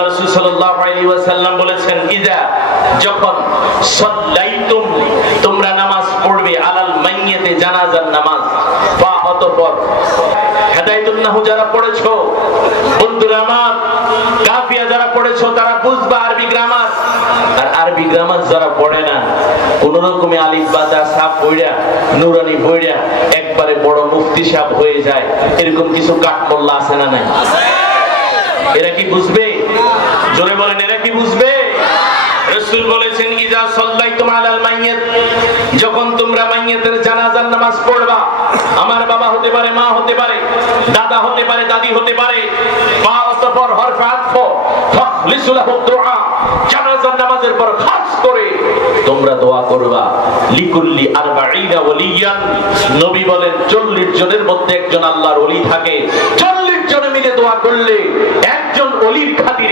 আল্লাহ রাসূল সাল্লাল্লাহু আলাইহি ওয়াসাল্লাম বলেছেন, ইযা যখন সাল্লাইতুম তোমরা নামাজ পড়বে, আলাল মাইয়িতে জানাজার নামাজ, বা অতঃপর হেদায়েতুন নাহু যারা পড়েছো বন্ধুরা আমার, কাফিয়া যারা পড়েছো তারা বুঝবা আরবি গ্রামার। আর আরবি গ্রামার যারা পড়ে না, কোন রকমে আলিফ বা তা সাফ পড়া নুরানি পড়া একবারে বড় মুফতি সাহেব হয়ে যায়, এরকম কিছু কাঠমোল্লা আছে না নাই? এরা কি বুঝবে? জোরে বলেন, এরা কি বুঝবে? রাসূল বলেছেন, ইজা সাল্লাইতুম আলাল মাইয়িত যখন তোমরা মাইয়িতের জানাজার নামাজ পড়বা, আমার বাবা হতে পারে, মা হতে পারে, দাদা হতে পারে, দাদি হতে পারে, বা অতঃপর হরফে আতফ ফাখলিসু লাহু দুআ, জানাজার নামাজের পর খাস করে তোমরা দোয়া করবা। লিকুল্লি আরবাঈনা ওয়ালিয়ান, নবী বলেন 40 জনের মধ্যে একজন আল্লাহর ওলি থাকে। 40 জন মিলে দোয়া করলে একজন ওলির খাতিরে